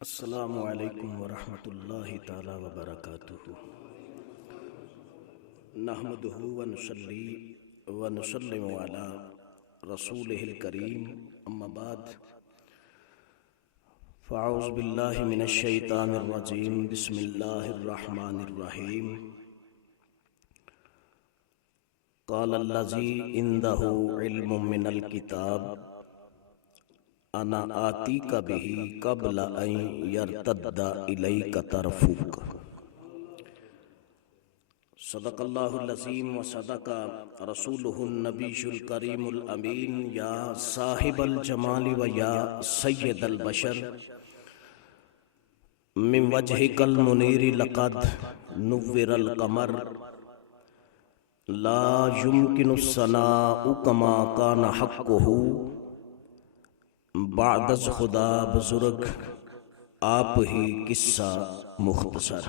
السلام علیکم ورحمۃ اللہ تعالی وبرکاتہ۔ نحمدہ ونصلی ونسلم علی رسولہ الکریم، اما بعد فاعوذ باللہ من الشیطان الرجیم، بسم اللہ الرحمن الرحیم۔ قال الذی عندہ علم من الکتاب انا آتیک بہ قبل ان یرتد الیک طرفک۔ صدق اللہ العظیم وصدق رسولہ النبی الکریم الامین۔ یا صاحب الجمال و یا سید البشر، من وجہک المنیر لقد نور القمر، لا یمکن الثناء کما کان حقہ، بعد از خدا بزرگ آپ ہی قصہ مختصر۔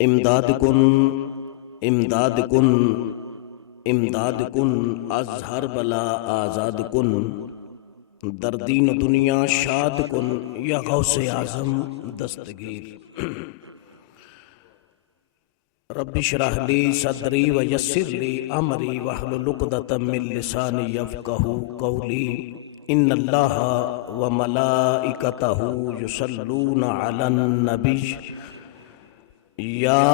امداد کن امداد کن امداد کن، از ہر بلا آزاد کن، در دین و دنیا شاد کن، یا غوث اعظم دستگیر۔ رب اشرح لی صدری ویسر لی امری واحلل عقدۃ من لسانی یفقہوا قولی۔ ان اللہ وملائکتہ یصلون علی النبی یا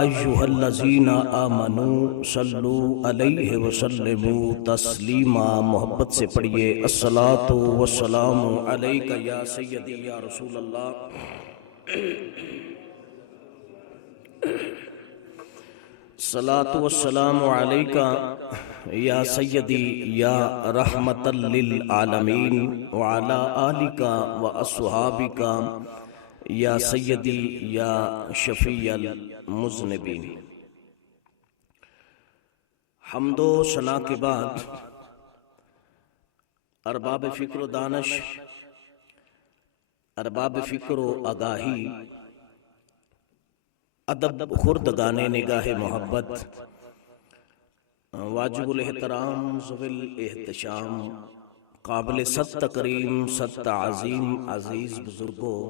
ایہا الذین آمنوا صلوا علیہ وسلموا تسلیما۔ محبت سے پڑھیے الصلاۃ والسلام علیک یا سیدی یا رسول اللہ۔ الصلاۃ والسلام علیک یا سیدی یا رحمۃ للعالمین، وعلی آلک واصحابک یا سیدی یا شفیع المذنبین۔ حمد و ثنا کے بعد ارباب فکر و دانش، ارباب فکر و آگاہی، ادب خردگان نگاہ محبت، واجب الاحترام ذوی الاحتشام، قابل صد تکریم صد تعظیم عزیز بزرگوں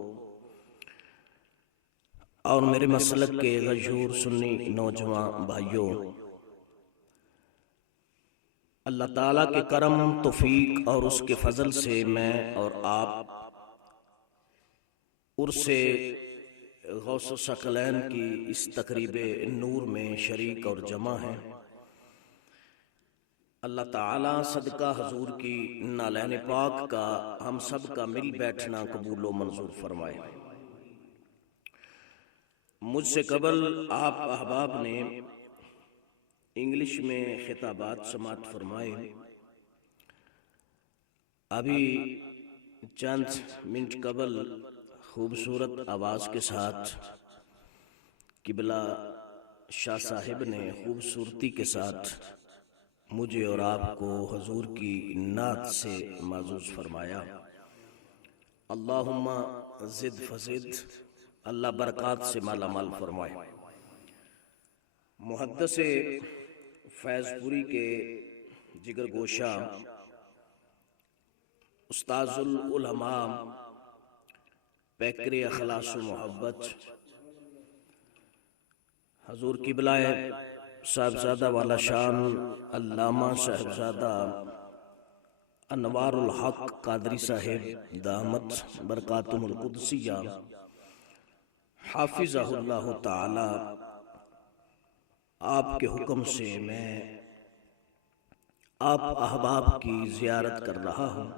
اور میرے مسلک کے غیور سنی نوجوان بھائیوں، اللہ تعالیٰ کے کرم توفیق اور اس کے فضل سے میں اور آپ عرص غوث الثقلین کی اس تقریب نور میں شریک اور جمع ہیں۔ اللہ تعالیٰ صدقہ حضور کی نالین پاک کا ہم سب کا مل بیٹھنا قبول و منظور فرمائے۔ مجھ سے قبل آپ احباب نے انگلش میں خطابات سماعت فرمائے۔ ابھی چند منٹ قبل خوبصورت آواز کے ساتھ قبلہ شاہ صاحب نے خوبصورتی کے ساتھ مجھے اور آپ کو حضور کی نعت سے معزوز فرمایا۔ اللہم زد فزد، اللہ برکات سے مالا مال فرمائے۔ محدث فیض پوری کے جگر گوشہ استاذ العلماء پیکر اخلاص و محبت حضور قبلہ صاحبزادہ والا شان علامہ صاحبزادہ انوار الحق قادری صاحب دامت برکاتہم القدسیہ حافظہ اللہ تعالی، آپ کے حکم سے میں آپ احباب کی زیارت کر رہا ہوں۔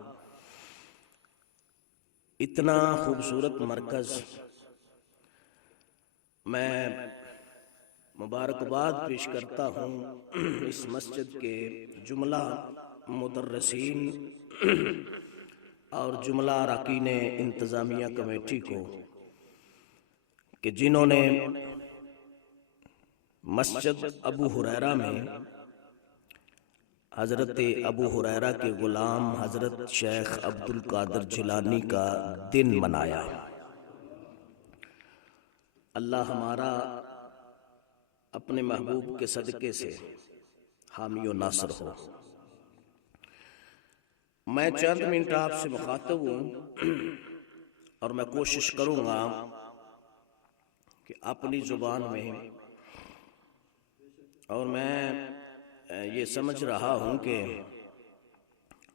اتنا خوبصورت مرکز، میں مبارکباد پیش کرتا ہوں اس مسجد کے جملہ مدرسین اور جملہ اراکین انتظامیہ کمیٹی کو کہ جنہوں نے مسجد ابو ہریرہ میں حضرت ابو ہریرہ کے غلام حضرت شیخ عبد القادر جیلانی کا دن منایا۔ اللہ ہمارا اپنے محبوب کے صدقے سے حامی و ناصر ہو۔ میں چند منٹ آپ سے مخاطب ہوں اور میں کوشش کروں گا کہ اپنی زبان میں، اور میں یہ سمجھ رہا ہوں کہ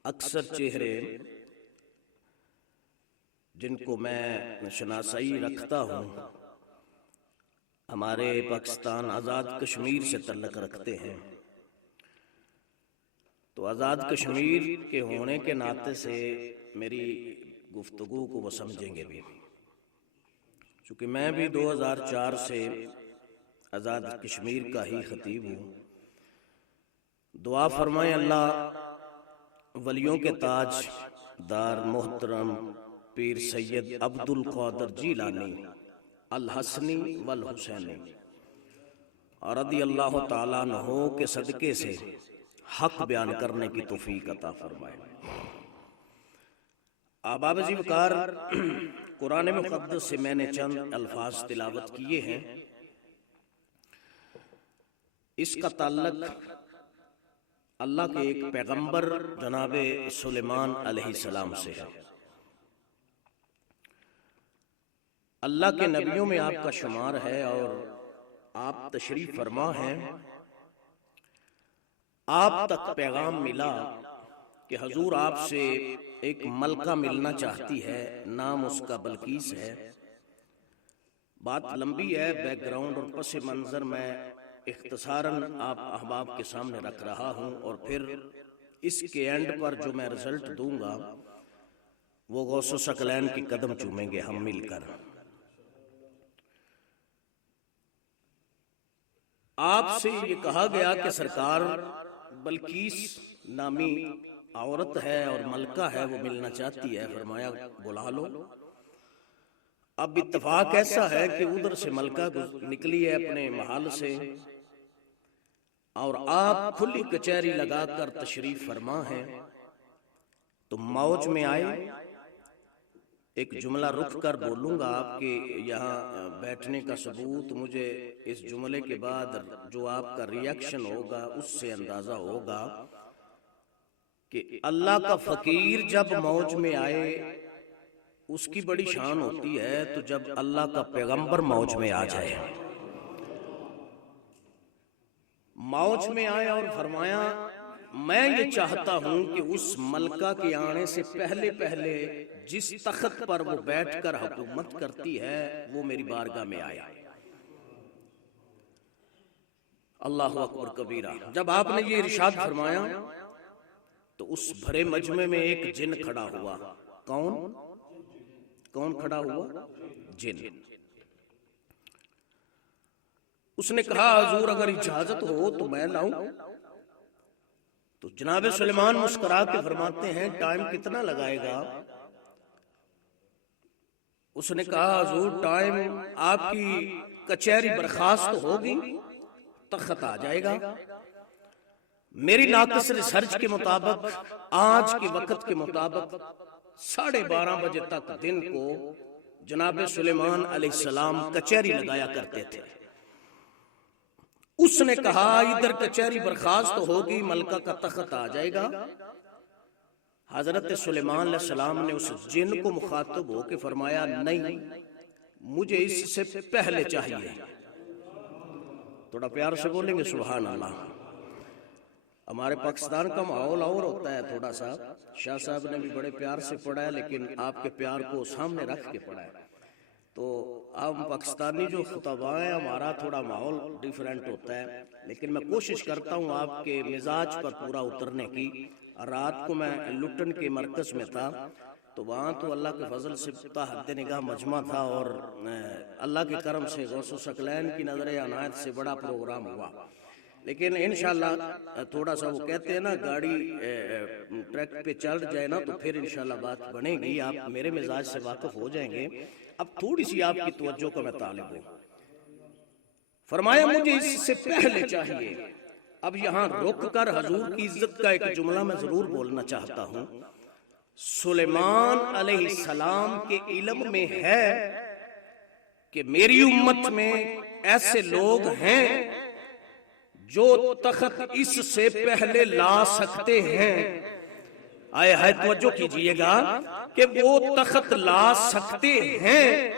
اکثر چہرے جن کو میں شناسائی رکھتا ہوں ہمارے پاکستان آزاد کشمیر سے تعلق رکھتے ہیں، تو آزاد کشمیر کے ہونے کے ناطے سے میری گفتگو کو وہ سمجھیں گے بھی، چونکہ میں بھی 2004 سے آزاد کشمیر کا ہی خطیب ہوں۔ دعا فرمائیں اللہ ولیوں کے تاج دار محترم پیر سید عبد القادر جیلانی الحسنی والحسینی رضی اللہ تعالیٰ عنہ کے صدقے سے حق بیان کرنے کی توفیق عطا فرمائے۔ احباب عزیز وقار، قرآن مقدس سے میں نے چند الفاظ تلاوت کیے ہیں۔ اس کا تعلق اللہ کے ایک پیغمبر جناب سلیمان علیہ السلام سے ہے۔ اللہ کے نبیوں میں آپ کا شمار ہے اور آپ تشریف فرما ہیں۔ آپ تک پیغام ملا کہ حضور آپ سے ایک ملکہ ملنا چاہتی ہے، نام اس کا بلقیس ہے۔ بات لمبی ہے، بیک گراؤنڈ اور پس منظر میں اختصاراً آپ احباب کے سامنے رکھ رہا ہوں، اور پھر اس کے اینڈ پر جو میں رزلٹ دوں گا وہ غوث ثقلین کی قدم چومیں گے ہم مل کر۔ آپ سے یہ کہا گیا کہ سرکار بلقیس نامی عورت ہے اور ملکہ ہے، وہ ملنا چاہتی ہے، فرمایا بلا لو۔ اب اتفاق ایسا ہے کہ ادھر سے ملکہ نکلی ہے اپنے محل سے، اور آپ کھلی کچہری لگا کر تشریف فرما ہیں، تو موج میں آئے۔ ایک جملہ رک کر بولوں گا، آپ کے یہاں بیٹھنے کا ثبوت مجھے اس جملے کے بعد جو آپ کا ریاکشن ہوگا اس سے اندازہ ہوگا کہ اللہ کا فقیر جب موج میں آئے اس کی بڑی شان ہوتی ہے، تو جب اللہ کا پیغمبر موج میں آ جائے، موج میں آئے اور فرمایا میں یہ چاہتا ہوں کہ اس ملکہ کے آنے سے پہلے پہلے جس تخت پر وہ بیٹھ کر حکومت کرتی ہے وہ میری بارگاہ میں آیا۔ اللہ اکبر کبیرہ۔ جب آپ نے یہ ارشاد فرمایا تو اس بھرے مجمع میں ایک جن کھڑا ہوا۔ کون کھڑا ہوا؟ جن۔ اس نے کہا حضور اگر اجازت ہو تو میں لاؤں؟ تو جناب سلیمان مسکرا کے فرماتے ہیں ٹائم کتنا لگائے گا؟ اس نے کہا حضور ٹائم آپ کی کچہری برخاست ہوگی، تخت آ جائے گا۔ میری ناقص ریسرچ کے مطابق آج کے وقت کے مطابق 12:30 بجے تک دن کو جناب سلیمان علیہ السلام کچہری لگایا کرتے تھے۔ اس نے کہا ادھر کچہری برخاست ہوگی، ملکہ کا تخت آ جائے گا۔ حضرت سلیمان علیہ السلام نے اس جن کو مخاطب ہو کے فرمایا نہیں، مجھے اس سے پہلے چاہیے۔ تھوڑا پیار سے بولیں گے سبحان اللہ۔ ہمارے پاکستان کا ماحول اور ہوتا ہے تھوڑا سا، شاہ صاحب نے بھی بڑے پیار سے پڑھا ہے لیکن آپ کے پیار کو سامنے رکھ کے پڑھا ہے، تو ہم پاکستانی جو خطباء ہیں ہمارا تھوڑا ماحول ڈیفرنٹ ہوتا ہے، لیکن میں کوشش کرتا ہوں آپ کے مزاج پر پورا اترنے کی۔ رات کو میں لٹن کے مرکز میں تھا، تو وہاں تو اللہ کے فضل سے حد نگاہ مجمع تھا، اور اللہ کے کرم سے غوث ثقلین کی نظر عنایت سے بڑا پروگرام ہوا۔ لیکن انشاءاللہ تھوڑا سا وہ کہتے ہیں نا گاڑی ٹریک پہ چل جائے نا تو پھر انشاءاللہ بات بنے گی، آپ میرے مزاج سے واقف ہو جائیں گے۔ اب تھوڑی سی آپ کی توجہ کا میں طالب ہوں۔ فرمایا مجھے اس سے پہلے چاہیے۔ اب یہاں رک کر حضور کی عزت کا ایک جملہ میں ضرور بولنا چاہتا ہوں۔ سلیمان علیہ السلام کے علم میں ہے کہ میری امت میں ایسے لوگ ہیں جو تخت اس سے پہلے لا سکتے ہیں۔ آئے ہے توجہ کیجئے گا کہ وہ تخت لا سکتے ہیں۔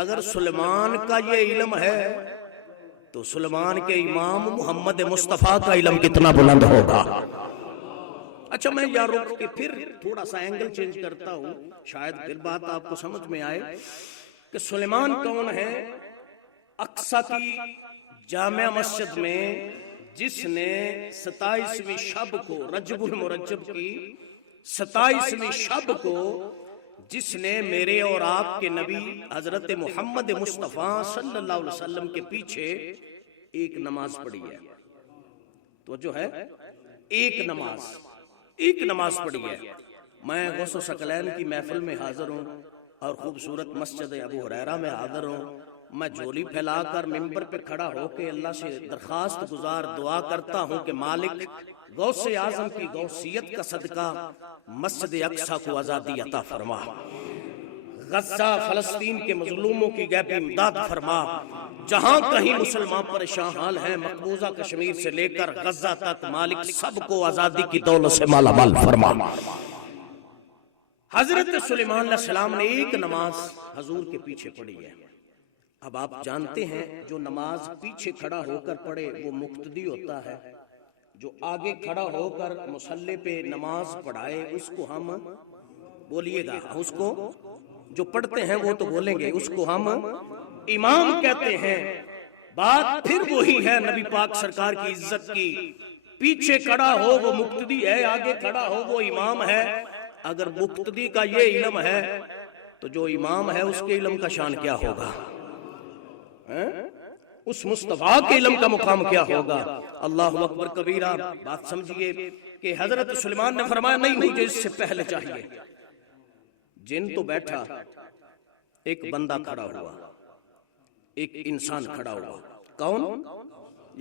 اگر سلیمان کا یہ علم ہے تو سلیمان کے امام محمد مصطفیٰ کا علم کتنا بلند ہوگا۔ اچھا میں یہاں رک کے پھر تھوڑا سا اینگل چینج کرتا ہوں، شاید پھر بات آپ کو سمجھ میں آئے کہ سلیمان کون ہے۔ اقصی کی جامع مسجد میں جس نے 27ویں شب کو، رجب المرجب کی 27ویں شب کو، جس نے میرے اور آپ کے نبی حضرت محمد مصطفیٰ صلی اللہ علیہ وسلم کے پیچھے ایک نماز پڑھی ہے، تو جو ہے ایک نماز پڑھی ہے۔ میں غوث و ثقلین کی محفل میں حاضر ہوں اور خوبصورت مسجد ابو ہریرہ میں حاضر ہوں۔ میں جھولی پھیلا کر ممبر پہ کھڑا ہو کے اللہ سے درخواست گزار دعا کرتا ہوں کہ مالک غوث اعظم کی غوثیت کا صدقہ مسجد اقصی کو آزادی عطا فرما، غزہ فلسطین کے مظلوموں کی غیبی امداد فرما، جہاں کہیں مسلمان پریشان حال ہیں مقبوضہ کشمیر سے لے کر غزہ تک، مالک سب کو آزادی کی دولت سے مالا مال فرما۔ حضرت سلیمان علیہ السلام نے ایک نماز حضور کے پیچھے پڑھی ہے۔ اب آپ جانتے ہیں جو نماز پیچھے کھڑا ہو کر پڑھے وہ مقتدی ہوتا ہے، جو آگے کھڑا ہو کر مصلی پہ نماز پڑھائے اس کو ہم، بولیے گا، اس کو جو پڑھتے ہیں وہ تو بولیں گے، اس کو ہم امام کہتے ہیں۔ بات پھر وہی ہے نبی پاک سرکار کی عزت کی، پیچھے کھڑا ہو وہ مقتدی ہے، آگے کھڑا ہو وہ امام ہے۔ اگر مقتدی کا یہ علم ہے تو جو امام ہے اس کے علم کا شان کیا ہوگا، اس مصطفیٰ کے علم کا مقام کیا ہوگا۔ اللہ اکبر کبیرہ۔ بات سمجھئے کہ حضرت سلیمان نے فرمایا نہیں مجھے اس سے پہلے چاہیے۔ جن تو بیٹھا، ایک بندہ کھڑا ہوا، ایک انسان کھڑا ہوا۔ کون؟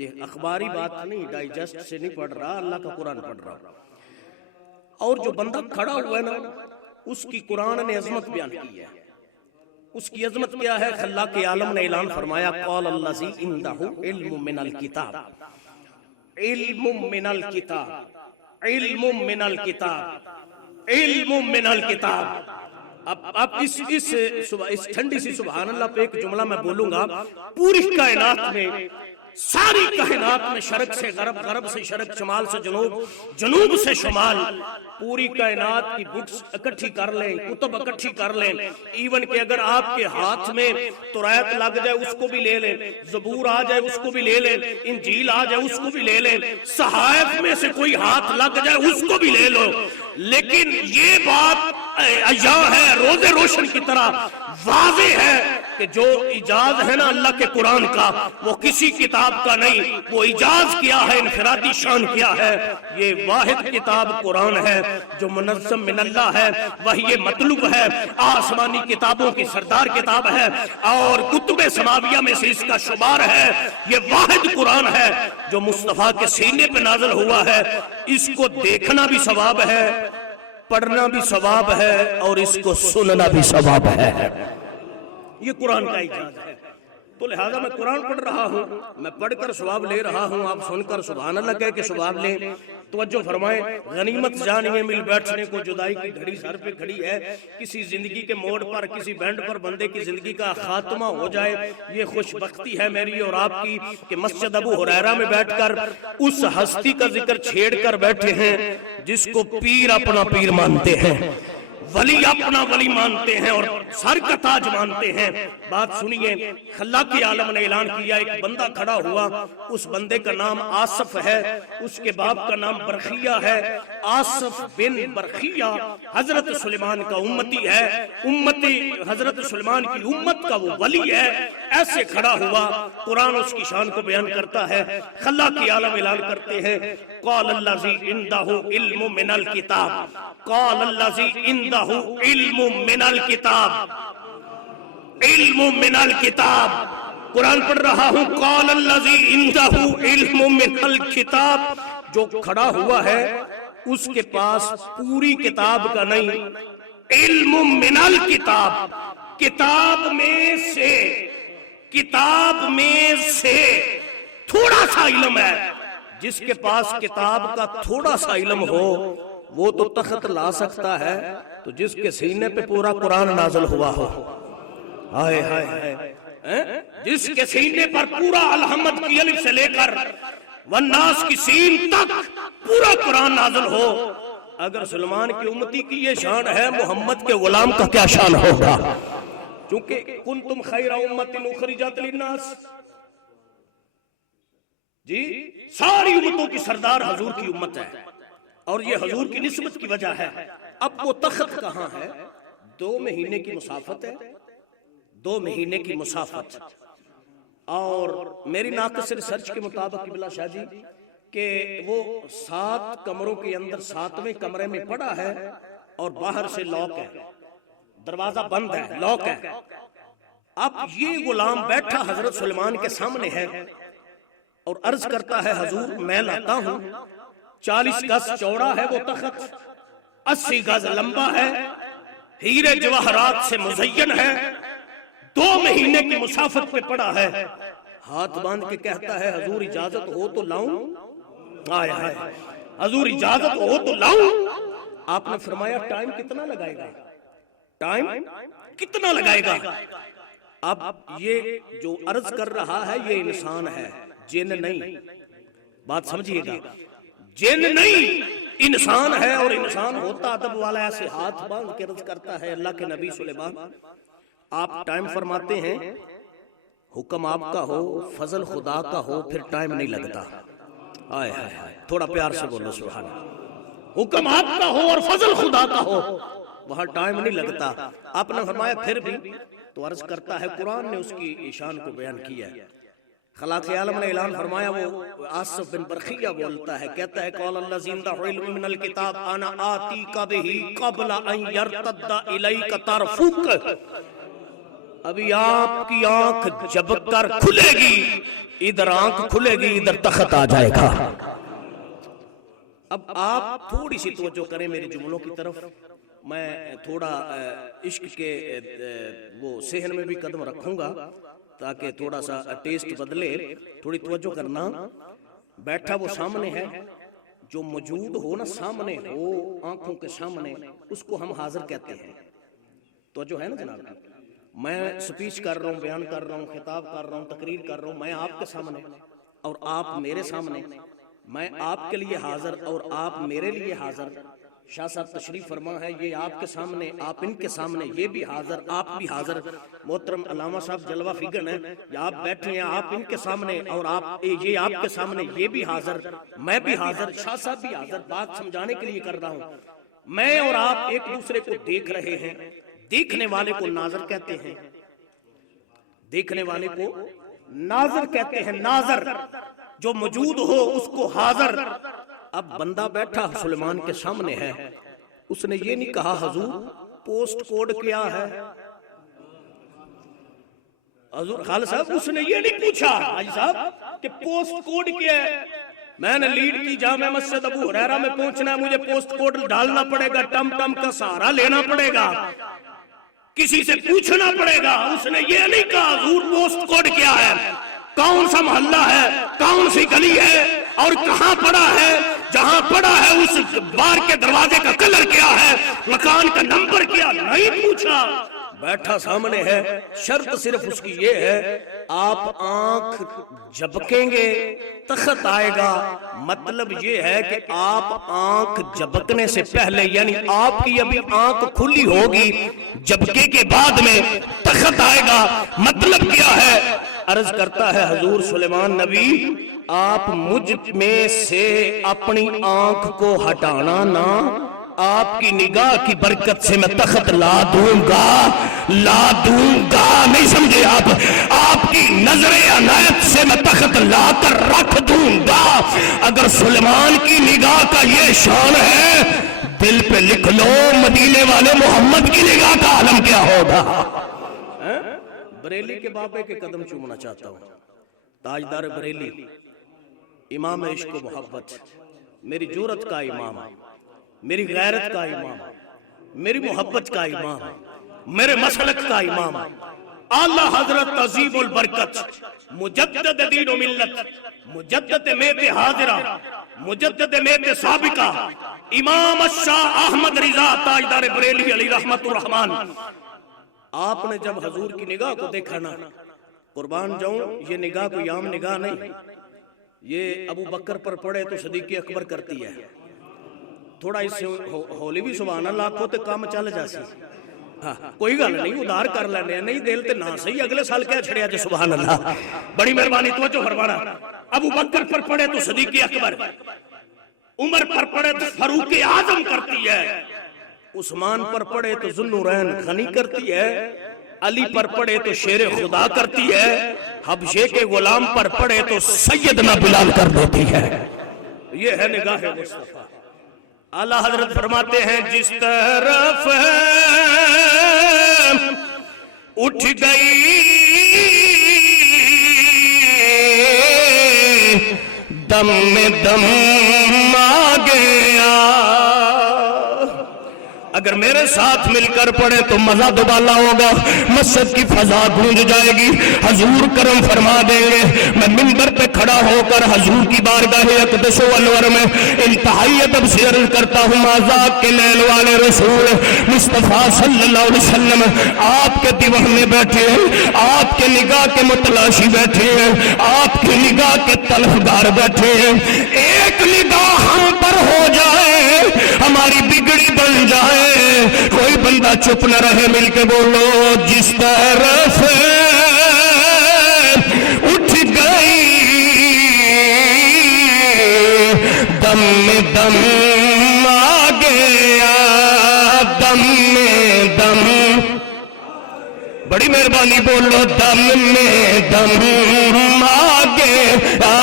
یہ اخباری بات نہیں، ڈائجسٹ سے نہیں پڑھ رہا، اللہ کا قرآن پڑھ رہا۔ اور جو بندہ کھڑا ہوا ہے نا، اس کی قرآن نے عظمت بیان کی ہے۔ اس کی عظمت کیا ہے؟ خلاق عالم نے اعلان فرمایا قال الذی عندہ علم من الکتاب، علم من الکتاب، علم من الکتاب، علم من الکتاب۔ اب اس ٹھنڈی سی سبحان اللہ پہ ایک جملہ میں بولوں گا۔ پوری کائنات میں، ساری کائنات میں، شرق سے غرب، غرب سے شرق، شمال سے جنوب، جنوب سے شمال، پوری کائنات کی بکس اکٹھی کر لیں، کتب اکٹھی کر لیں، ایون کہ اگر آپ کے ہاتھ میں توریت لگ جائے اس کو بھی لے لیں، زبور آ جائے اس کو بھی لے لیں، انجیل آ جائے اس کو بھی لے لیں، صحائف میں سے کوئی ہاتھ لگ جائے اس کو بھی لے لو، لیکن یہ بات عیاں ہے، روز روشن کی طرح واضح ہے کہ جو اجاز ہے نا اللہ کے قرآن کا وہ کسی کتاب کا نہیں، وہ اجاز کیا ہے، انفرادی شان کیا ہے۔ یہ واحد کتاب قرآن ہے جو منظم من اللہ ہے، وہی مطلوب ہے، آسمانی کتابوں کی سردار کتاب ہے اور کتب سماویہ میں سے اس کا شمار ہے۔ یہ واحد قرآن ہے جو مصطفیٰ کے سینے پہ نازل ہوا ہے۔ اس کو دیکھنا بھی ثواب ہے، پڑھنا بھی ثواب ہے اور اس کو سننا بھی ثواب ہے۔ یہ قرآن کا اجازت ہے۔ تو لہذا میں قرآن پڑھ رہا ہوں، میں پڑھ کر ثواب لے رہا ہوں، آپ سن کر سبحان اللہ کہہ کے ثواب لیں۔ توجہ فرمائیں، غنیمت جانیے مل بیٹھنے کو، جدائی کی گھڑی سر پہ کھڑی ہے۔ کسی زندگی کے موڑ پر، کسی بینڈ پر بندے کی زندگی کا خاتمہ ہو جائے، یہ خوش بختی ہے میری اور آپ کی کہ مسجد ابو ہریرہ میں بیٹھ کر اس ہستی کا ذکر چھیڑ کر بیٹھے ہیں جس کو پیر اپنا پیر مانتے ہیں، ولی اپنا ولی مانتے ہیں اور سر کا تاج مانتے ہیں۔ بات سنیے، خلاق عالم نے اعلان کیا، ایک بندہ کھڑا ہوا، اس بندے کا نام آصف ہے، اس کے باپ کا نام برخیہ ہے۔ آصف بن برخیہ حضرت سلیمان کا امتی ہے، امتی حضرت سلیمان کی امت کا وہ ولی ہے۔ ایسے کھڑا ہوا، قرآن اس کی شان کو بیان کرتا ہے۔ خلاق عالم اعلان کرتے ہیں قال الذی عندہ علم من الکتاب، قال الذی عندہ علم من الکتاب، علم من الکتاب۔ قرآن پڑھ رہا ہوں، قال الذی عندہ علم من الکتاب۔ جو کھڑا ہوا ہے اس کے پاس پوری کتاب کا نہیں، علم من الکتاب، کتاب میں سے، کتاب میں سے تھوڑا سا علم ہے۔ جس کے پاس کتاب کا تھوڑا سا علم ہو وہ تو تخت لا سکتا ہے تو جس کے سینے پہ پورا قرآن نازل ہوا ہو. ہائے ہائے ہائے، جس کے سینے پر پورا الحمد کی الف سے لے کر والناس کی سین تک پورا قرآن نازل ہو. اگر سلمان کی امتی کی یہ شان ہے، محمد کے غلام کا کیا شان ہوگا؟ چونکہ کنتم خیر امت اخرجت للناس، جی ساری امتوں کی سردار حضور کی امت ہے، اور یہ حضور کی نسبت کی وجہ ہے. اب وہ تخت کہاں ہے؟ 2 مہینے کی مسافت ہے، 2 مہینے کی مسافت. اور میری ناقص ریسرچ کے مطابق قبلہ شاہ جی کہ وہ 7 کمروں کے اندر 7ویں کمرے میں پڑا ہے، اور باہر سے لاک ہے، دروازہ بند ہے، لاک ہے. اب یہ غلام بیٹھا حضرت سلیمان کے سامنے ہے اور عرض کرتا ہے حضور میں لاتا ہوں. 40 گز چوڑا ہے وہ تخت، 80 گز لمبا ہے، ہیرے جواہرات سے مزین ہے، 2 مہینے کی مسافت پہ پڑا ہے. ہاتھ باندھ کے کہتا ہے حضور اجازت ہو تو لاؤں. آئے آئے، حضور اجازت ہو تو لاؤں. آپ نے فرمایا ٹائم کتنا لگائے گا؟ ٹائم کتنا لگائے گا؟ اب یہ جو عرض کر رہا ہے یہ انسان ہے، جن نہیں. بات سمجھیے گا، جن نہیں، انسان ہے. اور انسان ہوتا ادب والا ایسے ہاتھ باندھ کے عرض کرتا ہے اللہ کے نبی سلیمان آپ ٹائم فرماتے ہیں، حکم آپ کا ہو، فضل خدا کا ہو، پھر ٹائم نہیں لگتا. آئے آئے، تھوڑا پیار سے بولو سبحان اللہ. حکم آپ کا ہو اور فضل خدا کا ہو، وہاں ٹائم نہیں لگتا. آپ نے فرمایا پھر بھی؟ تو عرض کرتا ہے قرآن نے اس کی شان کو بیان کیا ہے. خلاق عالم نے اعلان فرمایا، وہ آصف بن برخیہ بولتا ہے، کہتا ہے قال الذی عنده علم من الکتاب انا آتیک بہ قبل ان یرتد الیک طرفک. ابھی آپ کی آنکھ جب کر کھلے گی، ادھر آنکھ کھلے گی، ادھر تخت آ جائے گا. اب آپ تھوڑی سی توجہ کریں میرے جملوں کی طرف. میں تھوڑا عشق کے وہ صحن میں بھی قدم رکھوں گا تاکہ تھوڑا سا ٹیسٹ بدلے. تھوڑی توجہ کرنا. بیٹھا وہ سامنے ہے، جو موجود ہو نا، سامنے ہو، آنکھوں کے سامنے، اس کو ہم حاضر کہتے ہیں. توجہ ہے نا جناب؟ میں سپیچ کر رہا ہوں، بیان کر رہا ہوں، خطاب کر رہا ہوں، تقریر کر رہا ہوں، میں آپ کے سامنے اور آپ میرے سامنے. میں آپ کے لیے حاضر اور آپ میرے لیے حاضر. شاہ صاحب تشریف فرما ہے، یہ آپ کے سامنے، آپ ان کے سامنے، یہ بھی حاضر، آپ بھی حاضر. محترم علامہ صاحب جلوہ فگن ہیں، آپ بیٹھے ہیں، آپ ان کے سامنے اور آپ یہ آپ کے سامنے، یہ بھی حاضر، میں بھی حاضر، شاہ صاحب بھی حاضر. بات سمجھانے کے لیے کر رہا ہوں. میں اور آپ ایک دوسرے کو دیکھ رہے ہیں. دیکھنے والے کو ناظر کہتے ہیں، دیکھنے والے کو ناظر کہتے ہیں. ناظر جو موجود ہو اس کو حاضر. اب بندہ بیٹھا سلیمان کے سامنے ہے، اس نے یہ نہیں کہا حضور پوسٹ کوڈ کیا ہے. حضور خالد صاحب اس نے یہ نہیں پوچھا حاجی صاحب کہ پوسٹ کوڈ کیا ہے. میں نے لیڈ کی جامع مسجد ابو ہریرہ میں پہنچنا ہے، مجھے پوسٹ کوڈ ڈالنا پڑے گا، ٹم ٹم کا سہارا لینا پڑے گا، کسی سے پوچھنا پڑے گا. اس نے یہ نہیں کہا حضور پوسٹ کوڈ کیا ہے، کون سا محلہ ہے، کون سی گلی ہے اور کہاں پڑا ہے، جہاں پڑا ہے اس بار کے دروازے کا کلر کیا ہے، مکان کا نمبر کیا، نہیں پوچھا. بیٹھا سامنے ہے. شرط صرف اس کی یہ ہے آپ آنکھ جھپکیں گے تخت آئے گا. مطلب یہ ہے کہ آپ آنکھ جھپکنے سے پہلے، یعنی آپ کی ابھی آنکھ کھلی ہوگی، جھپکے کے بعد میں تخت آئے گا. مطلب کیا ہے؟ عرض کرتا ہے حضور سلیمان نبی آپ مجھ میں سے اپنی آنکھ کو ہٹانا نہ، آپ کی نگاہ کی برکت سے میں تخت لا دوں گا، لا دوں گا. نہیں سمجھے آپ؟ آپ کی نظر عنایت سے میں تخت لا کر رکھ دوں گا. اگر سلیمان کی نگاہ کا یہ شان ہے، دل پہ لکھ لو مدینے والے محمد کی نگاہ کا عالم کیا ہوگا. بریلی کے بابے کے قدم چومنا چاہتا ہوں. تاجدار بریلی، امام عشق و محبت، میری جرأت کا امام، میری غیرت کا امام، میری محبت کا امام، میرے مسلک کا امام. اعلی حضرت عظیم البرکت مجدد دین و ملت، مجدد میت حاضرہ، مجدد میت سابقہ، امام الشاہ احمد رضا تاجدار بریلوی علی رحمت الرحمن، آپ نے جب حضور کی نگاہ کو دیکھا نا، قربان جاؤں یہ نگاہ کوئی عام نگاہ نہیں، یہ ابو بکر پر پڑے تو صدیق اکبر کرتی ہے، تھوڑا اس سے ہولی بھی سبحان اللہ کو تے کام چل جاسی، کوئی گل نہیں ادھار کر لینے نہیں دل تے نہ صحیح اگلے سال کیا چھڑیا جے سبحان اللہ، بڑی مہربانی توجہ فرمانا، ابو بکر پر پڑے تو صدیق اکبر، عمر پر پڑے تو فاروق اعظم کرتی ہے، عثمان پر پڑے تو ذوالنورین غنی کرتی ہے، علی پر پڑے تو شیر خدا کرتی ہے، حبشے کے غلام پر پڑے تو سیدنا بلال کر دیتی ہے، یہ ہے نگاہ مصطفیٰ۔ اعلیٰ حضرت فرماتے ہیں جس طرف اٹھ گئی دم میں دم آ گیا، اگر میرے ساتھ مل کر پڑھے تو مزہ دوبالا ہوگا، مسجد کی فضا گونج جائے گی، حضور کرم فرما دیں گے۔ میں منبر پہ کھڑا ہو کر حضور کی بارگاہ اقدس و انور میں انتہائی ادب سے عرض کرتا ہوں، مازاق کے لیل والے رسول مصطفیٰ صلی اللہ علیہ وسلم آپ کے دیوہ میں بیٹھے ہیں، آپ کے نگاہ کے متلاشی بیٹھے ہیں، آپ کی نگاہ کے طلبگار بیٹھے ہیں، ایک نگاہ ہم پر ہو جائے ہماری بگڑی بن جائے، کوئی بندہ چپ نہ رہے، مل کے بولو جس طرف اٹھ گئی دم میں دم آ گیا، دم میں دم، بڑی مہربانی بولو دم میں دم آ گیا،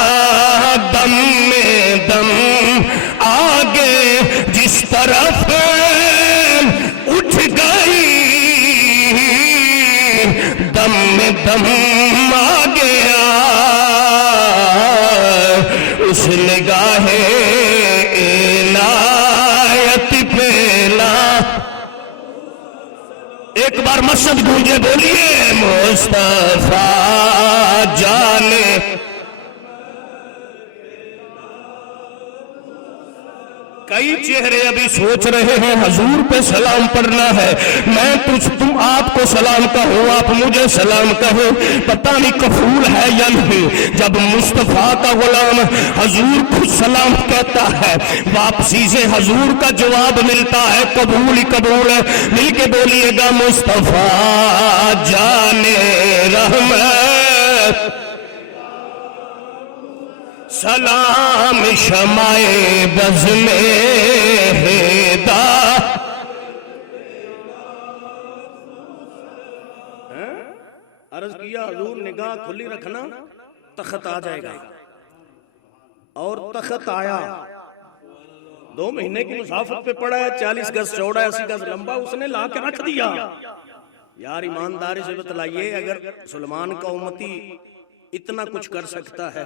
دم میں دم آگے جس طرف اٹھ گئی دم میں دم آ گیا، اس نگاہ عنایت پہلا، ایک بار مسجد گونجے بولیے مصطفیٰ جانے، کئی چہرے ابھی سوچ رہے ہیں حضور پہ سلام پڑھنا ہے، میں تم آپ کو سلام کہوں، آپ مجھے سلام کہو، پتہ نہیں قبول ہے یا نہیں۔ جب مصطفیٰ کا غلام حضور کو سلام کہتا ہے، واپسی سے حضور کا جواب ملتا ہے قبول ہی قبول ہے، مل کے بولیے گا مصطفیٰ جانے رحمت، سلام شمع بز میں ہدا، عرض کیا حضور نگاہ کھلی رکھنا تخت آ جائے گا، اور تخت آیا، 2 مہینے کی مسافت پہ پڑا ہے، 40 گز چوڑا ہے، 80 گز لمبا، اس نے لا کے رکھ دیا۔ یار ایمانداری سے بتلائیے اگر سلمان کا امتی اتنا کچھ کر سکتا ہے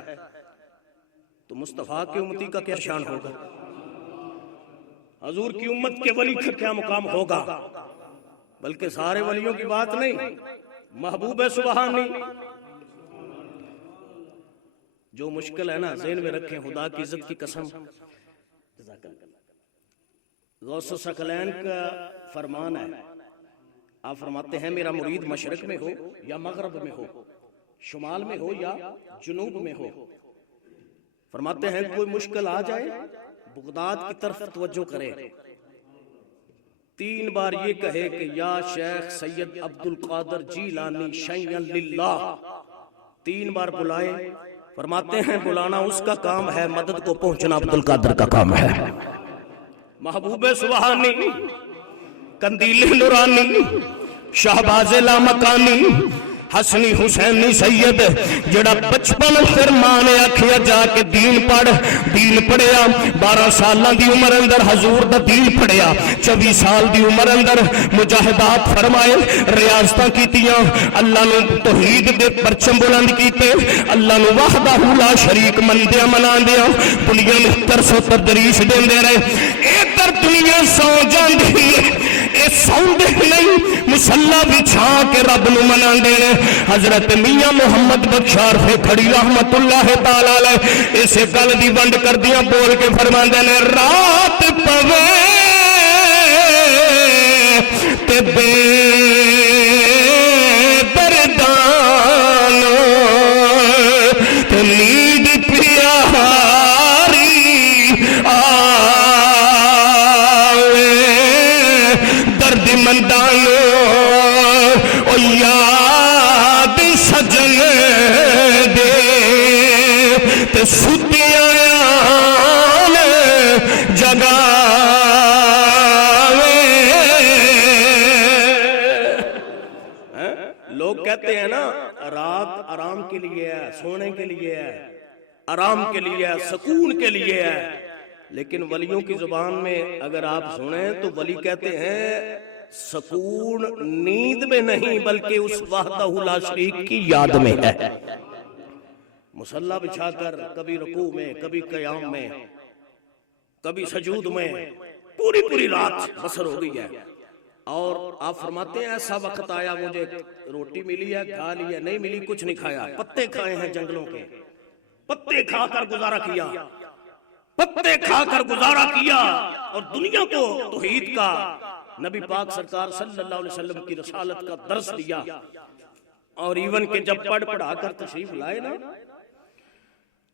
تو مصطفیٰ کی امتی کا کیا شان ہوگا، حضور کی امت کے ولی کا کیا مقام ہوگا، بلکہ سارے ولیوں کی بات نہیں، محبوب سبحانی، جو مشکل ہے نا ذہن میں رکھیں، خدا کی عزت کی قسم، غوث الثقلین کا فرمان ہے، آپ فرماتے ہیں میرا مرید مشرق میں ہو یا مغرب میں ہو، شمال میں ہو یا جنوب میں ہو، فرماتے ہیں کوئی مشکل آ جائے بغداد کی طرف توجہ کرے، 3 بار یہ کہے کہ یا شیخ سید عبد القادر جیلانی شیئا للہ، 3 بار بلائے، فرماتے ہیں بلانا اس کا کام ہے، مدد کو پہنچنا عبد القادر کا کام ہے۔ محبوب سبحانی، قندیل نورانی، شہباز لامکانی، حسنی حسینی سید جڑا 55 پھر ماں نے آکھیا جا کے دین پڑھیا، 12 سالاں دی عمر اندر حضور دا دین پڑھیا، 24 سال دی عمر اندر مجاہدات فرمائے، ریاضتاں کیتیاں، اللہ نے توحید دے پرچم بلند کیتے، اللہ نے وحدہ لا شریک مندیاں مناندیاں، دنیا میں درس و تدریس دیندے رہے، ادھر دنیا سو جاندی اے سوندے نہیں مصلا بچھا کے رب نو منا دین. حضرت میاں محمد بخشار سے کھڑی رحمت اللہ تعالی علیہ اسے گل دی ونڈ کردیاں بول کے فرماندے نے رات پوے تے بے بردان تے نیند پیاری آوے درد مندان او یاد سجن دے تے ستیاں جگہ کہتے ہیں نا رات آرام کے لیے ہے، سونے کے لیے ہے، آرام کے لیے ہے، سکون کے لیے ہے. لیکن ولیوں کی زبان میں اگر آپ سنیں تو ولی کہتے ہیں سکون نیند میں نہیں بلکہ اس وحدہ لا شریک کی یاد میں ہے. مصلا بچھا کر کبھی رکوع میں، کبھی قیام میں، کبھی سجود میں پوری رات بسر ہو گئی ہے. اور آپ فرماتے ہیں ایسا وقت آیا مجھے روٹی ملی ہے کھا لی ہے، نہیں ملی کچھ نہیں کھایا، پتے کھائے ہیں جنگلوں کے، پتے کھا کر گزارا کیا، پتے کھا کر گزارا کیا اور دنیا کو توحید کا، نبی پاک سرکار صلی اللہ علیہ وسلم کی رسالت کا درس دیا. اور ایون کہ جب پڑھا کر تشریف لائے نا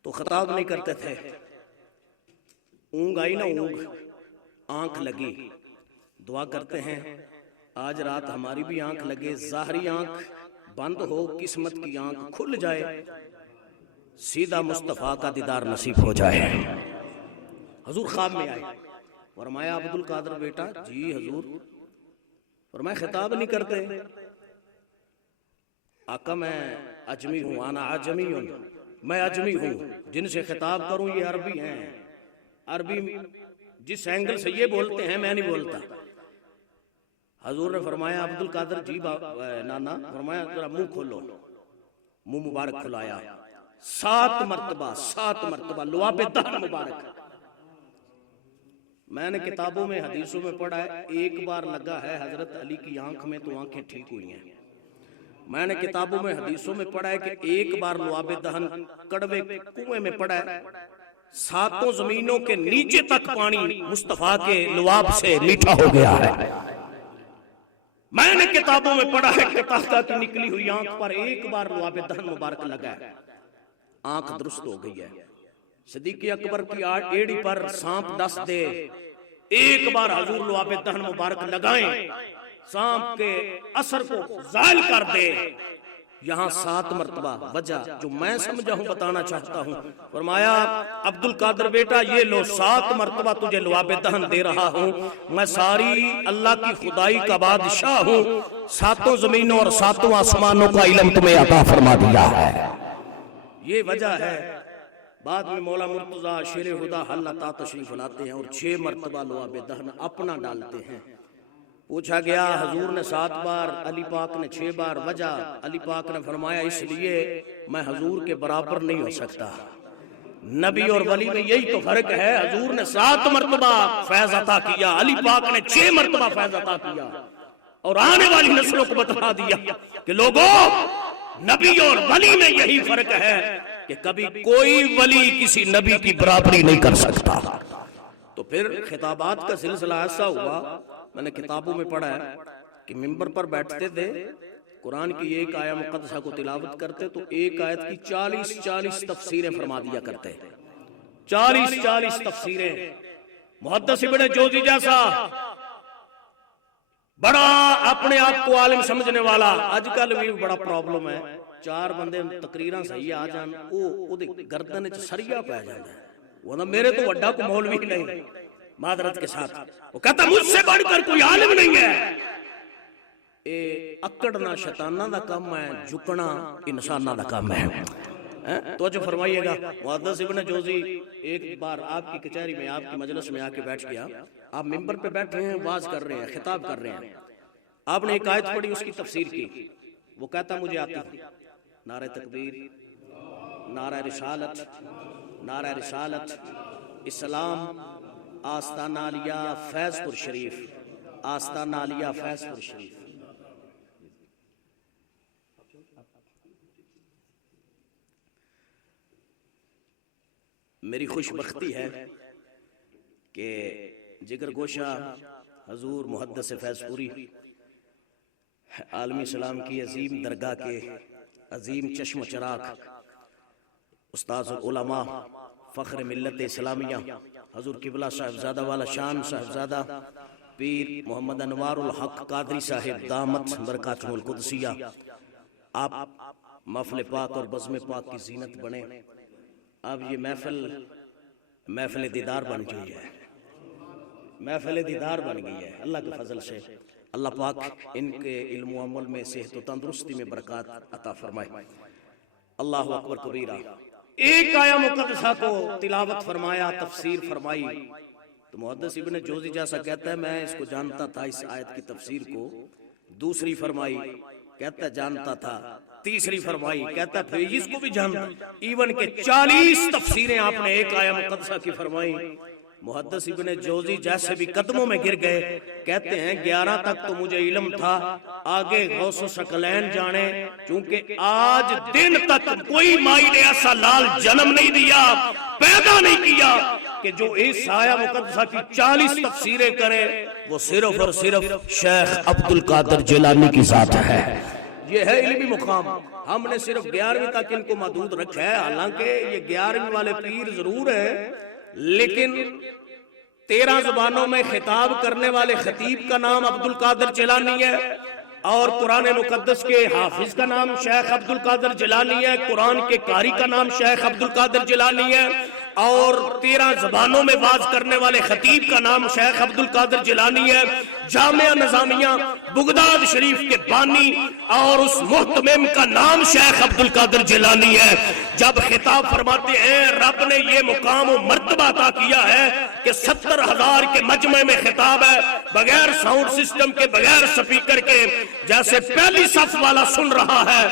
تو خطاب نہیں کرتے تھے. اونگ آئی نا اونگ، آنکھ لگی، دعا کرتے ہیں آج رات ہماری بھی آنکھ لگے، ظاہری آنکھ بند ہو، قسمت کی آنکھ کھل جائے، سیدھا مصطفیٰ کا دیدار نصیب ہو جائے. حضور خواب میں آئے، فرمایا عبد القادر بیٹا. جی حضور. فرمایا خطاب نہیں کرتے. آقا میں اجمی ہوں، انا عجمی ہوں، میں اجمی ہوں، جن سے خطاب کروں یہ عربی ہیں، عربی جس اینگل سے یہ بولتے ہیں میں نہیں بولتا. حضور نے فرمایا عبد القادر جی نانا، فرمایا ذرا منہ کھولو. منہ مبارک کھلایا، 7 مرتبہ لعاب دہن مبارک. میں نے کتابوں میں حدیثوں میں پڑھا ہے ایک بار لگا ہے حضرت علی کی آنکھ میں تو آنکھیں ٹھیک ہوئی ہیں. میں نے کتابوں میں حدیثوں میں پڑھا ہے کہ ایک بار لعاب دہن کڑوے کنویں میں پڑا ہے، 7 زمینوں کے نیچے تک پانی مصطفیٰ کے لعاب سے میٹھا ہو گیا ہے. میں نے کتابوں میں پڑھا ہے کہ طاقہ کی نکلی ہوئی آنکھ پر ایک بار لعاب دہن مبارک لگا ہے، آنکھ درست ہو گئی ہے. صدیق اکبر کی ایڑی پر سانپ ڈس دے، ایک بار حضور لعاب دہن مبارک لگائیں، سانپ کے اثر کو زائل کر دے. یہاں 7 مرتبہ وجہ جو میں سمجھا ہوں بتانا چاہتا ہوں. فرمایا عبد القادر بیٹا یہ لو 7 مرتبہ تجھے لعاب دہن دے رہا ہوں، میں ساری اللہ کی خدائی کا بادشاہ ہوں، 7 زمینوں اور 7 آسمانوں کا علم تمہیں عطا فرما دیا ہے. یہ وجہ ہے. بعد میں مولا مرتضیٰ شیر خدا حل عطا تشریف لاتے ہیں اور 6 مرتبہ لعاب دہن اپنا ڈالتے ہیں. پوچھا گیا حضور نے 7 بار، علی پاک نے 6 بار. وجہ علی پاک نے فرمایا اس لیے میں حضور کے برابر نہیں ہو سکتا. نبی اور ولی میں یہی تو فرق ہے. حضور نے 7 مرتبہ فیض عطا کیا، علی پاک نے 6 مرتبہ فیض عطا کیا اور آنے والی نسلوں کو بتا دیا کہ لوگوں نبی اور ولی میں یہی فرق ہے کہ کبھی کوئی ولی کسی نبی کی برابری نہیں کر سکتا. تو پھر خطابات کا سلسلہ ایسا ہوا، میں نے کتابوں میں پڑھا ہے کہ منبر پر بیٹھتے تھے، قرآن کی ایک آیہ مقدسہ کو تلاوت کرتے تو ایک آیت کی 40 تفسیریں فرما دیا کرتے. 40 تفسیریں. محدث ابن جوزی جیسا بڑا اپنے آپ کو عالم سمجھنے والا، آج کل بھی بڑا پرابلم ہے. 4 بندے تقریراں صحیح آ جان او دے گردن وچ سریا پہ جاندا ہے. وہ میرے تو وڈا کو مولوی نہیں، معذرت کے ساتھ وہ کہتا مجھ سے بڑھ کر کوئی عالم نہیں ہے. اے اکڑنا شیطاناں دا کام ہے، جھکنا انساناں دا کام ہے. توجہ فرمائیے گا. محدث ابن جوزی ایک بار آپ کی کچہری میں، آپ کی مجلس میں آ کے بیٹھ گیا. آپ ممبر پہ بیٹھے ہیں، واز کر رہے ہیں، خطاب کر رہے ہیں. آپ نے ایک آیت پڑھی، اس کی تفسیر کی. وہ کہتا مجھے آتی ہے. نعرہ تکبیر، نعرہ رسالت، نعرہ رسالت، اسلام، آستانہ علیہ، فیض پور شریف. آستانہ عالیہ فیض پور شریف۔ میری خوش بختی ہے کہ جگر گوشہ حضور محدث فیض پوری عالمی اسلام کی عظیم درگاہ کے عظیم چشم و چراغ استاذ العلماء فخر ملت اسلامیہ حضور قبلہ صاحبزادہ والا شان صاحبزادہ پیر محمد انوار الحق قادری صاحب دامت برکاتہ القدسیہ، آپ محفل پاک اور بزم پاک کی زینت بنے۔ اب یہ محفل دیدار بن گئی ہے، محفل دیدار بن گئی ہے اللہ کے فضل سے۔ اللہ پاک ان کے علم و عمل میں صحت و تندرستی میں برکات عطا فرمائے۔ اللہ اکبر کبیرہ۔ ایک آیا مقدسہ کو تلاوت فرمایا، تفسیر فرمائی، تو محدث ابن جوزی جیسا کہتا ہے میں اس کو جانتا تھا، اس آیت کی تفسیر کو۔ دوسری فرمائی، کہتا ہے جانتا تھا۔ تیسری فرمائی، کہتا ہے پھر اس کو بھی جانتا۔ ایون کہ 40 تفسیریں آپ نے ایک آیا مقدسہ کی فرمائی۔ محدث ابن جوزی جیسے بھی قدموں میں گر گئے، کہتے ہیں 11 تک تو مجھے علم تھا، آگے غوث ثقلین جانے، چونکہ آج دن تک کوئی مائی نے ایسا لال جنم نہیں دیا، پیدا نہیں کیا کہ جو اس آیا مقدسہ کی 40 تفسیریں کرے، وہ صرف اور صرف شیخ عبد القادر جیلانی کی ذات ہے۔ یہ ہے علمی مقام۔ ہم نے صرف 11ویں تک ان کو محدود رکھا ہے، حالانکہ یہ 11ویں والے پیر ضرور ہیں، لیکن 13 زبانوں میں خطاب کرنے والے خطیب کا نام عبد القادر جیلانی ہے، اور قرآن مقدس کے حافظ کا نام شیخ عبد القادر جیلانی ہے، قرآن کے قاری کا نام شیخ عبد القادر جیلانی ہے، اور 13 زبانوں میں واز کرنے والے خطیب کا نام شیخ عبد القادر جیلانی ہے۔ جامعہ نظامیہ بغداد شریف کے بانی اور اس محتمم کا نام شیخ عبد القادر جیلانی ہے۔ جب خطاب فرماتے ہیں رب نے یہ مقام و مرتبہ عطا کیا ہے کہ 70,000 کے مجمع میں خطاب ہے، بغیر ساؤنڈ سسٹم کے، بغیر سپیکر کے، جیسے پہلی صف والا سن رہا ہے،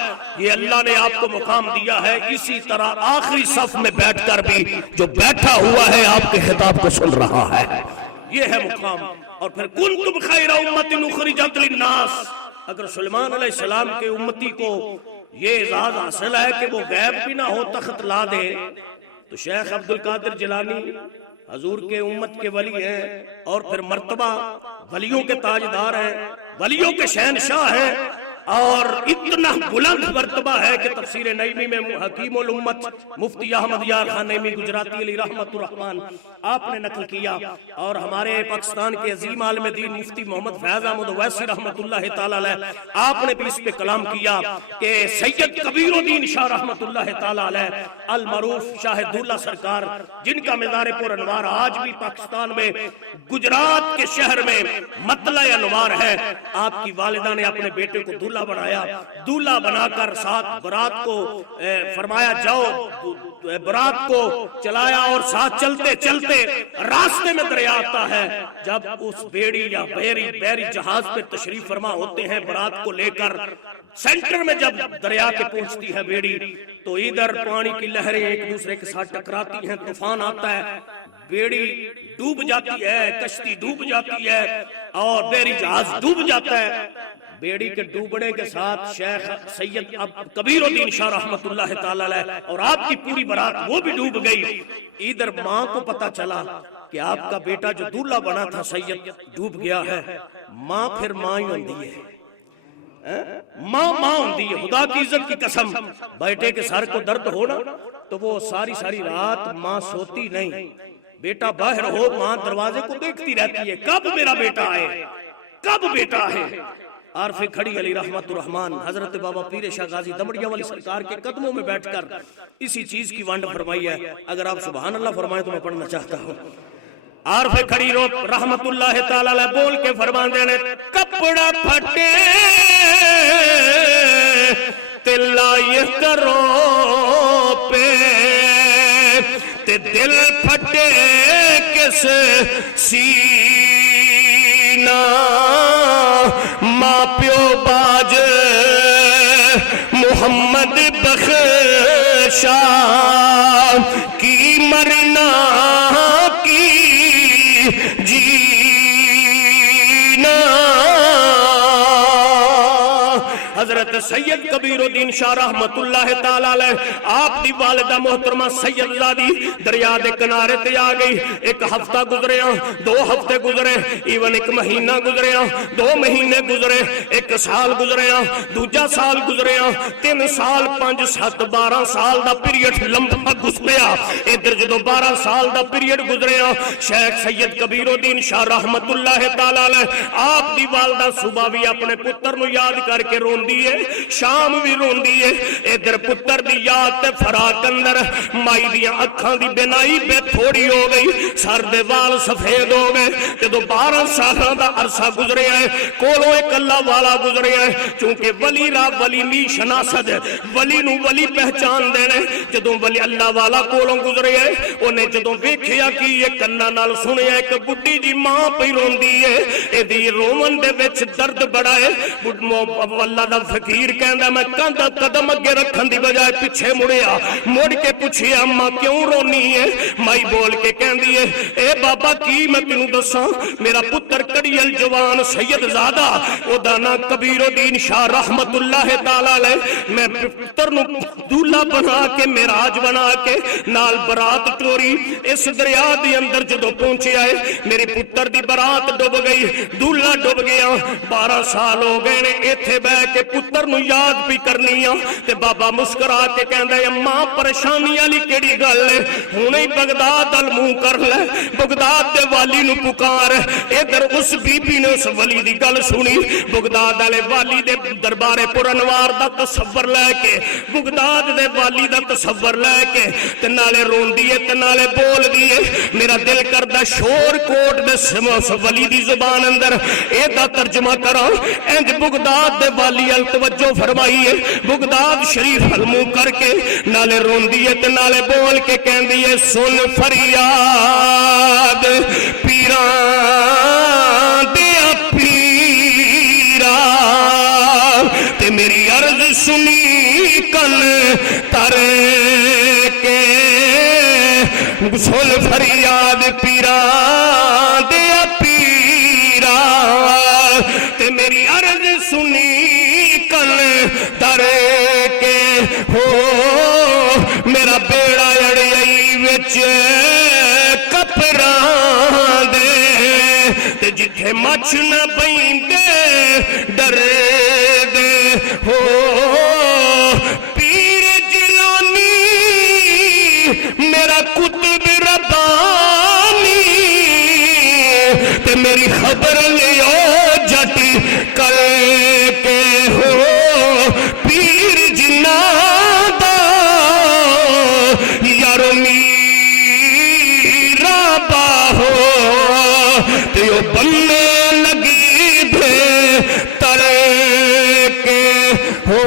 یہ اللہ نے آپ کو مقام دیا ہے۔ اسی طرح آخری صف میں بیٹھ کر بھی جو بیٹھا ہوا ہے آپ کے خطاب کو سن رہا ہے، یہ ہے مقام۔ اور پھر کنتم خیر امت اخرجت للناس، اگر سلیمان علیہ السلام کے امتی کو یہ اعزاز حاصل ہے کہ وہ غیب بھی نہ ہو تخت لا دے، تو شیخ عبد القادر جیلانی حضور کے امت کے ولی ہیں، اور پھر مرتبہ ولیوں کے تاجدار ہیں، ولیوں کے شہنشاہ ہیں، اور اتنا بلند مرتبہ ہے کہ تفسیر نعیمی میں حکیم الامت مفتی احمد یار خان نعیمی گجراتی علی رحمت الرحمن آپ نے نقل کیا، اور ہمارے پاکستان کے عظیم عالم دین مفتی محمد فیض احمد اویسی رحمت اللہ تعالی علیہ آپ نے بھی اس پہ کلام کیا کہ سید کبیر الدین شاہ رحمت اللہ تعالی علیہ المعروف شاہ دولہ سرکار، جن کا مزار پر انوار آج بھی پاکستان میں گجرات کے شہر میں مطلع انوار ہے، آپ کی والدہ نے اپنے بیٹے کو دولہ بنایا، دولہ بنا کر ساتھ برات کو فرمایا جاؤ، برات کو چلایا، اور ساتھ چلتے چلتے راستے میں دریا آتا ہے۔ جب اس بیڑی یا بحری جہاز پہ تشریف فرما ہوتے ہیں برات کو لے کر، سینٹر میں جب دریا کے پہنچتی ہے بیڑی، تو ادھر پانی کی لہریں ایک دوسرے کے ساتھ ٹکراتی ہیں، طوفان آتا ہے، بیڑی ڈوب جاتی ہے، کشتی ڈوب جاتی ہے، اور بحری جہاز ڈوب جاتا ہے۔ بیڑی کے ڈوبنے کے ساتھ شیخ سید کبیر الدین شاہ رحمت اللہ تعالی علیہ اور آپ کی پوری برات وہ بھی ڈوب گئی۔ ادھر ماں کو پتا چلا کہ آپ کا بیٹا جو دولہ بنا تھا سید ڈوب گیا ہے۔ ماں پھر ماں ہی ہوندی ہے، ماں ہوندی ہے، خدا کی عزت کی قسم۔ بیٹے کے سر کو درد ہونا تو وہ ساری رات ماں سوتی نہیں، بیٹا باہر ہو ماں دروازے کو دیکھتی رہتی ہے، کب میرا بیٹا آئے، کب بیٹا آئے۔ عارف کھڑی علی رحمت الرحمن حضرت بابا پیر شاہ غازی دمڑیا والی سرکار کے قدموں میں بیٹھ کر اسی چیز کی وانڈ فرمائی ہے۔ اگر آپ سبحان اللہ فرمائیں تو میں پڑھنا چاہتا ہوں۔ عارف کھڑی رحمت اللہ تعالی علیہ بول کے فرمان دینے، کپڑا پھٹے تلائے کرو پہ تے دل پھٹے کس سینہ، ماں پیو باج محمد بخشا کی مرنا کی جینا، حضرت سید کبیر الدین شاہ رحمت اللہ تعالی علیہ آپ دی والدہ محترمہ سید زادی دریا دے کنارے تے آ گئی. ایک ہفتہ گزرے 2 ہفتے گزرے, ایون 1 مہینہ گزرے 2 مہینے گزرے, 1 سال گزرے, دوجا سال گزرے, 3 سال 5 7 12 سال دا پیریڈ لمبا گزریا. ادھر جدو 12 سال دا پیریڈ گزریا شیخ سید کبیر الدین شاہ رحمت اللہ تعالی علیہ آپ دی والدہ صبح بھی اپنے پتر نو یاد کر کے روندی ہے, شام بھی روندی ہے. ادھر پتر دی یاد تے فراق اندر مائی دی اکھاں دی بینائی بے تھوڑی ہو گئی, سر دے وال سفید ہو گئے. جدو 12 سالاں دا عرصہ گزریا ہے کولوں ایک اللہ والا گزریا ہے, چونکہ ولی را ولی نہیں شناسد, ولی نو ولی پہچان دینے. جدو ولی اللہ والا کولوں گزریا ہے انہیں جدو ویکھیا کہ یہ کناں نال سنیا ایک بڈھی جی ماں پئی روندی ہے, ایدی رومن دے وچ درد بڑا ہے. اللہ دا فقیر کہندا میں کندھا قدم اگے رکھن دی بجائے پیچھے مڑیا, مڑ کے پوچھیا اماں کیوں رونی ہے؟ مائی بول کے کہندی ہے اے بابا کی میں تینوں دساں, میرا پتر کڑیل جوان سید زادہ او دا نام کبیر الدین شاہ رحمت اللہ تعالی علیہ, میں پتر نو دولہا بنا کے معراج بنا کے نال برات ٹوری. اس دریا دے اندر جدو پہنچیا ہے میری پتر دی برات ڈوب گئی, دولہا ڈوب گیا. 12 سال ہو گئے نے ایتھے بہ کے پتر نو یاد بھی کرنی تے بابا مسکرا کے کہندا ہے ماں پریشانی والی کیڑی گل ہے, ہنے ہی بغداد ال منہ کر لے, بغداد دے والی نو پکار. ادھر اس بی بی نے اس ولی دی گل سنی, بغداد والے والی دے دربار پر انوار دا تصور لے کے, بغداد دے والی دا تصور لے کے تے نالے روندی ہے تے نالے بول دی ہے. میرا دل کردا شور کوٹ دے اس ولی دی زبان اندر اے دا ترجمہ کراں, انج بغداد دے والی ال توجہ فرمائی ہے, بغداد شریف ال منہ کر کے نالے روندی ہے تے نالے بول کے کہندی ہے سن فریاد پیراں دے پیرا تے میری عرض سنی کن تر کے, سن فریاد پیراں دے پیرا تے میری عرض سنی کن تر کے, ہو میرا بیڑا اڑیائی وچ کپراں دے تے جتھے مچھ نہ پیندے ڈر دے, ہو پیر جیلانی میرا قطب ربانی تے میری خبر لیو جٹ کر کے, ہو پیر جنا دا یارو میرا باہو تے او بننے لگی دے تر کے, ہو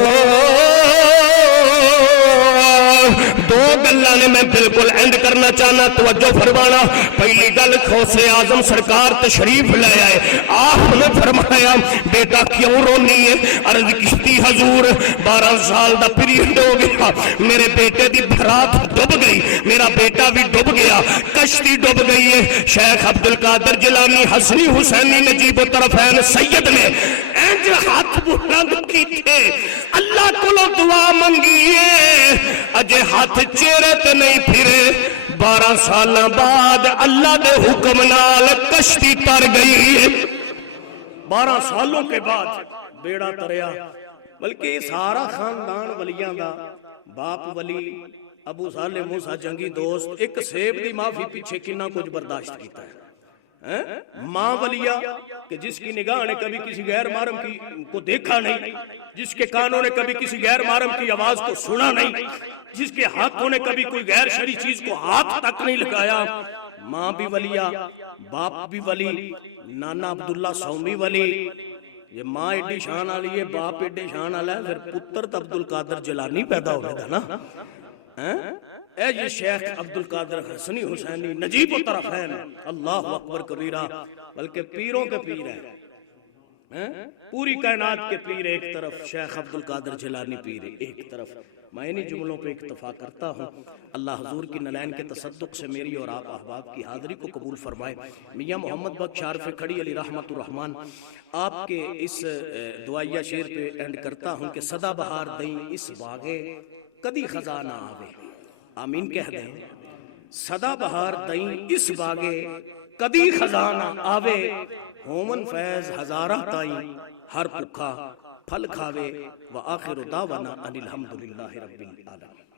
دو گلاں نے میں بالکل اینڈ کرنا چاہنا, توجہ فرمانا. پہلی گل غوث اعظم سرکار تشریف لے آئے, آپ نے فرمایا بیٹا کیوں رونی ہے؟ عرض کیتی حضور 12 سال دا پیریڈ ہو گیا, میرے بیٹے دی برات ڈوب گئی, میرا بیٹا بھی ڈوب گیا, کشتی ڈوب گئی ہے. شیخ عبدالقادر جیلانی حسنی حسینی نجیب الطرفین سید نے انج ہاتھ بلند کیتے اللہ کولو دعا منگی ہے, اجے ہاتھ چہرے تے نہیں پھرے. 12 سالاں بعد اللہ دے حکم نال کشتی تر گئی ہے. 12 سالوں کے بعد بیڑا تریا, بلکہ سارا خاندان ولیاں دا, باپ ولی ابو صالح موسیٰ جنگی دوست, ایک سیب دی معافی پیچھے کنا کچھ برداشت کیتا ہے. ماں ولیہ کہ جس کی نگاہ نے کبھی کسی غیر محرم کو دیکھا نہیں, جس کے کانوں نے کبھی کسی غیر محرم کی آواز کو سنا نہیں, جس کے ہاتھوں نے کبھی کوئی غیر شرعی چیز کو ہاتھ تک نہیں لگایا. ماں بھی ولیہ, باپ بھی ولی, نانا عبداللہ سومی ولی. یہ ماں ایڈی شان والی ہے, باپ ایڈے شان والا ہے, پھر پتر تو عبدالقادر جیلانی پیدا ہو رہا تھا نا. اے یہ شیخ عبدالقادر حسنی حسینی نجیب الطرفین, اللہ اکبر کبیرہ, بلکہ پیروں کے پیر ہے. پوری کائنات کے پیر ایک طرف، شیخ عبد القادر جیلانی پیر ایک طرف. میں انہی جملوں پہ اکتفا کرتا ہوں. اللہ حضور کی نلین کے تصدق سے میری اور آپ احباب کی حاضری کو قبول فرمائے. میاں محمد بخش عارف کھڑی علی رحمت الرحمن آپ کے اس دعائیہ شعر پہ اینڈ کرتا ہوں کہ سدا بہار دیں اس باغے کدی خزانہ آوے. آمین کہہ دیں. سدا بہار دیں اس باغے کدی خزانہ آوے، ہومن فیض ہزارہ تائیں ہر پکھا پھل کھاوے. وآخر دعوانا ان الحمدللہ رب العالمین.